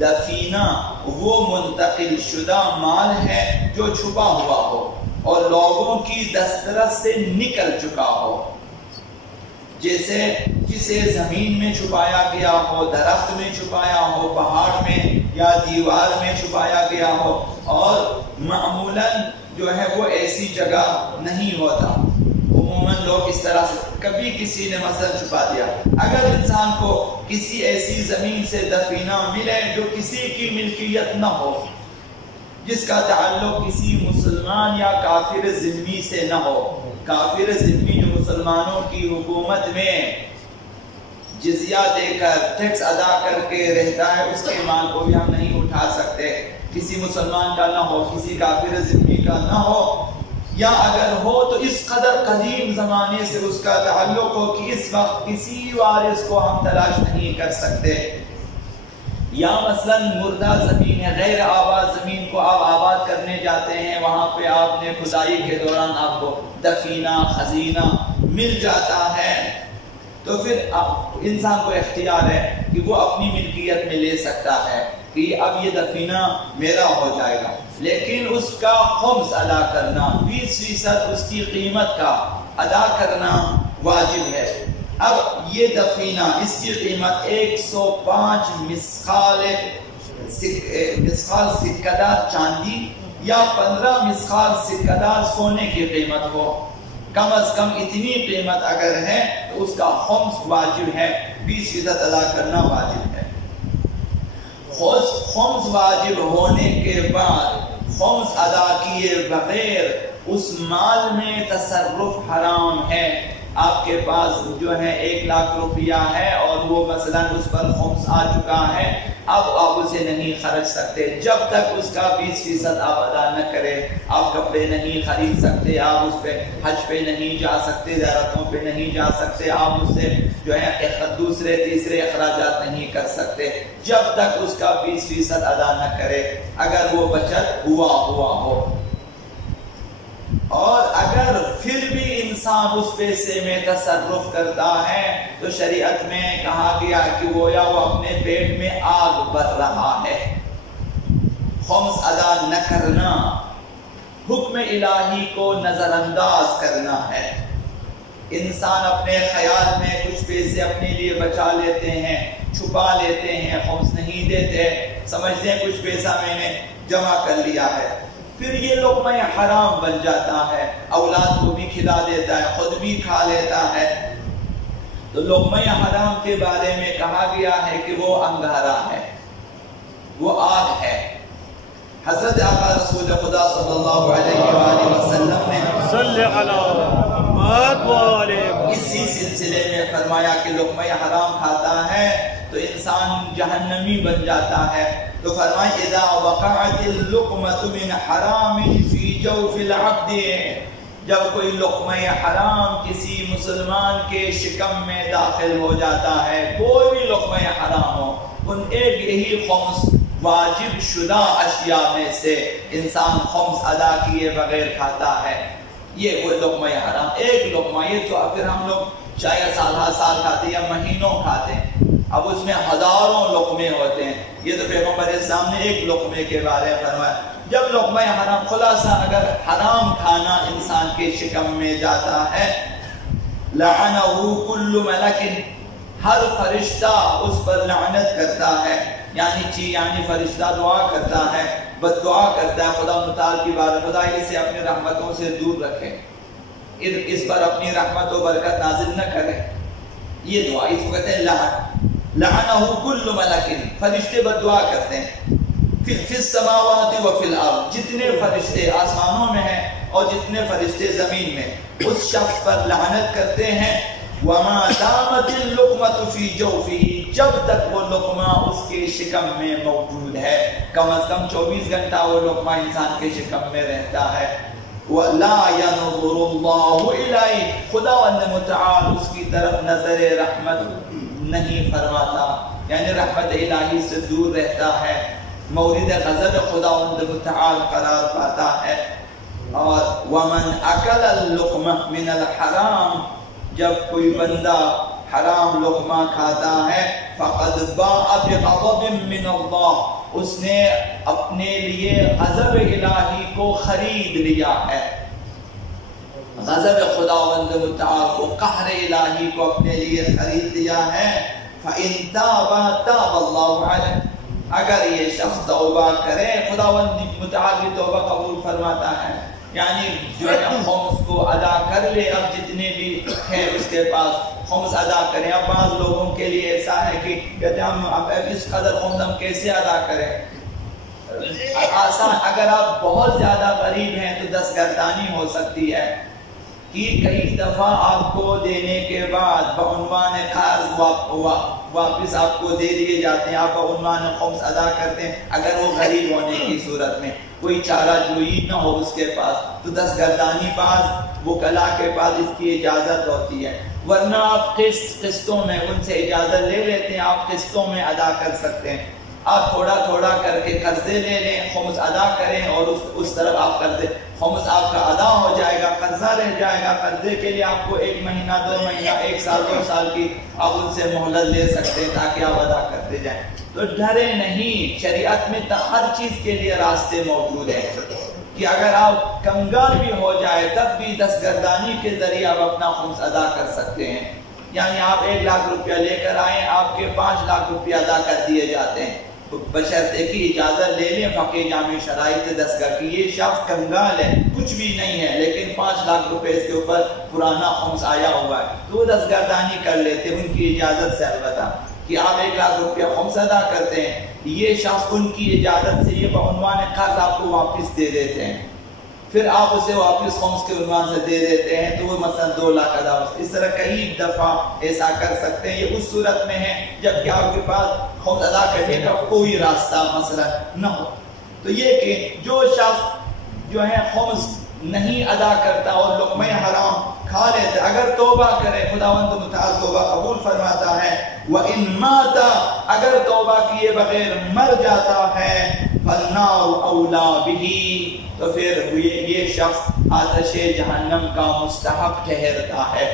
دفینہ وہ منتقل شدہ مال ہے جو چھپا ہوا ہو اور لوگوں کی دسترس سے نکل چکا ہو، جیسے جسے زمین میں چھپایا گیا ہو، درخت میں چھپایا ہو، پہاڑ میں یا دیوار میں چھپایا گیا ہو، اور معمولاً جو ہے وہ ایسی جگہ نہیں ہوتا، عموماً لوگ اس طرح سے کبھی کسی نے مثلا چھپا دیا۔ اگر انسان کو کسی ایسی زمین سے دفینہ ملے جو کسی کی ملکیت نہ ہو، جس کا تعلق کسی مسلمان یا کافر ذمہ سے نہ ہو، کافر ذمہ جو مسلمانوں کی حکومت میں جزیہ دے کر ٹیکس ادا کر کے رہتا ہے، اس کے مال کو بھی ہم نہیں اٹھا سکتے، کسی مسلمان کا نہ ہو، کسی کافر ذمہ کا نہ ہو، یا اگر ہو تو اس قدر قدیم زمانے سے اس کا تعلق ہو کہ اس وقت کسی وارث کو ہم تلاش نہیں کر سکتے، یا مثلا مردہ زمین ہے، غیر آباد زمین کو آپ آباد کرنے جاتے ہیں، وہاں پہ آپ نے کھدائی کے دوران آپ کو دفینہ خزینہ مل جاتا ہے، تو پھر انسان کو اختیار ہے کہ وہ اپنی ملکیت میں لے سکتا ہے کہ اب یہ دفینہ میرا ہو جائے گا، لیکن اس کا خمس ادا کرنا، 20% اس کی قیمت کا ادا کرنا واجب ہے۔ اب یہ دفینہ اس کی قیمت 105 مسخال سکہ چاندی یا 15 مسخال سکہ سونے کی قیمت ہو، کم از کم اتنی قیمت اگر ہے تو اس کا خمس واجب ہے، 20% ادا کرنا واجب ہے۔ خمس واجب ہونے کے بعد خمس ادا کیے بغیر اس مال میں تصرف حرام ہے۔ آپ کے پاس جو ہے 1 لاکھ روپیہ ہے اور وہ مثلا اس پر خمس آ چکا ہے، اب آپ اسے نہیں خرچ سکتے جب تک اس کا 20% آپ ادا نہ کرے۔ آپ کپڑے نہیں خرید سکتے، آپ اس پہ حج پہ نہیں جا سکتے، زیارتوں پہ نہیں جا سکتے، آپ اس سے جو ہے دوسرے تیسرے اخراجات نہیں کر سکتے جب تک اس کا 20% ادا نہ کرے، اگر وہ بچت ہوا ہو۔ اور اگر پھر بھی انسان اس پیسے میں تصرف کرتا ہے تو شریعت میں کہا گیا کہ وہ اپنے پیٹ میں آگ بر رہا ہے۔ خمس ادا نہ کرنا حکم الہی کو نظر انداز کرنا ہے۔ انسان اپنے خیال میں کچھ پیسے اپنے لیے بچا لیتے ہیں، چھپا لیتے ہیں، خمس نہیں دیتے، سمجھتے ہیں کچھ پیسہ میں نے جمع کر لیا ہے، پھر یہ لقمہ حرام بن جاتا ہے، اولاد کو بھی کھلا دیتا ہے، خود بھی کھا لیتا ہے۔ تو لقمہ حرام کے بارے میں کہا گیا ہے کہ وہ انگارہ ہے، وہ آگ ہے۔ حضرت آقا رسول خدا صلی اللہ علیہ وآلہ وسلم نے اسی سلسلے میں فرمایا کہ لقمہ حرام کھاتا ہے تو انسان جہنمی بن جاتا ہے، تو فرمایا اذا وقعت اللقمۃ من حرام فی جوف العبد، جب کوئی لقمہ حرام کسی مسلمان کے شکم میں داخل ہو جاتا ہے، کوئی بھی لقمہ حرام ہو، ان ایک یہی خمس واجب شدہ اشیاء میں سے انسان خمس ادا کیے بغیر کھاتا ہے، یہ وہ لقمہ حرام ایک لقمہ، یہ تو پھر ہم لوگ شاید سال کھاتے یا مہینوں کھاتے ہیں، اب اس میں ہزاروں لقمے ہوتے ہیں، یہ تو پیغمبر اسلام نے ایک لقمے کے بارے میں فرمایا۔ جب لقمہ حرام، خلاصہ اگر حرام کھانا انسان کے شکم میں جاتا ہے، لعنہ کل ملک، ہر فرشتہ اس پر لعنت کرتا ہے، یعنی فرشتہ دعا کرتا ہے، بد دعا کرتا ہے، خدا متعال کی بات، خدا اسے اپنی رحمتوں سے دور رکھے، اس پر اپنی رحمت و برکت نازل نہ کرے، یہ دعا اس کو کہتے ہیں لعنہ کل ملک، فرشتے بد دعا کرتے ہیں، فی السماوات و فی الارض، جتنے فرشتے آسمانوں میں ہیں اور جتنے فرشتے زمین میں، اس شخص پر لعنت کرتے ہیں۔ وما دامت اللقمۃ فی جوفہ، جب تک وہ لقمہ اس کے شکم میں موجود ہے، کم از کم 24 گھنٹہ وہ لقمہ انسان کے شکم میں رہتا ہے۔ وَلَا يَنْظُرُ اللَّهُ إِلَيْهِ، خداوند متعال اس کی طرف نظر رحمت نہیں فرماتا، یعنی رحمت الہی سے دور رہتا ہے، مورد غضب خداوند متعال قرار پاتا ہے۔ اور وَمَنْ أَكَلَ اللُّقْمَةَ مِنَ الْحَرَامِ، جب کوئی بندہ حرام لقمہ کھاتا ہے فقد باء بغضب من اللہ، اس نے اپنے لیے غضب الہی کو خرید لیا ہے، غضب خداوند متعال کو، قہر الہی کو اپنے لیے خرید لیا ہے۔ فَإِن تَابَ تَابَ اللَّهُ عَلَيْهِ، اگر یہ شخص توبہ کرے خداوند متعال کی توبہ قبول فرماتا ہے، یعنی جو ہے خمس کو ادا کر لے، اب جتنے بھی ہیں اس کے پاس خمس ادا کریں۔ اب بعض لوگوں کے لیے ایسا ہے کہ کہتے ہیں ہم اب اس قدر خمس ہم کیسے ادا کریں، آسان، اگر آپ بہت زیادہ غریب ہیں تو دستگردانی ہو سکتی ہے کہ کئی دفعہ آپ کو دینے کے بعد بعنوان قرض واپس آپ کو دے دیے جاتے ہیں، آپ بعنوان خمس ادا کرتے ہیں۔ اگر وہ غریب ہونے کی صورت میں کوئی چارہ جوئی نہ ہو اس کے پاس تو دستگردانی بعض وکلا کے پاس اس کی اجازت ہوتی ہے، ورنہ آپ قسطوں میں ان سے اجازت لے لیتے ہیں، آپ قسطوں میں ادا کر سکتے ہیں۔ آپ تھوڑا تھوڑا کر کے قرضے لے لیں، خمس ادا کریں اور اس طرف آپ قرضے، خمس آپ کا ادا ہو جائے گا، قرضہ رہ جائے گا، قرضے کے لیے آپ کو 1 مہینہ 2 مہینہ 1 سال 2 سال کی آپ ان سے مہلت لے سکتے ہیں تاکہ آپ ادا کرتے جائیں۔ تو ڈرے نہیں، شریعت میں ہر چیز کے لیے راستے موجود ہیں کہ اگر آپ کنگال بھی ہو جائے تب بھی دستگردانی کے ذریعے آپ اپنا خمس ادا کر سکتے ہیں۔ یعنی آپ 1 لاکھ روپیہ لے کر آئیں، آپ کے 5 لاکھ روپیہ ادا کر دیے جاتے ہیں، بشرطے کی اجازت لے لیں فقہ جامع شرائط دستگیر کی یہ شخص کنگال ہے، کچھ بھی نہیں ہے، لیکن 5 لاکھ روپے اس کے اوپر پرانا خمس آیا ہوا ہے تو وہ دستگردانی کر لیتے ان کی اجازت سے، البتہ کہ آپ 1 لاکھ روپیہ خمس ادا کرتے ہیں، یہ شخص ان کی اجازت سے یہ بعنوان قرض آپ کو واپس دے دیتے ہیں، پھر آپ اسے واپس خمس کے عنوان سے دے دیتے ہیں تو وہ مثلا 2 لاکھ ادا ہو۔ اس طرح کئی دفعہ ایسا کر سکتے ہیں، یہ اس صورت میں ہے جب کہ آپ کے پاس خمس ادا کرنے کا کوئی راستہ مثلا نہ ہو۔ تو یہ کہ جو شخص جو ہے خمس نہیں ادا کرتا اور لقمہ حرام کھا لیتا، اگر توبہ کرے خداوند متعال توبہ قبول فرماتا ہے۔ وَإِن مَاتَ، اگر توبہ کیے بغیر مر جاتا ہے، فَالنَّارُ أَوْلَى بِهِ، تو پھر یہ شخص آتش جہنم کا مستحق ٹھہرتا ہے۔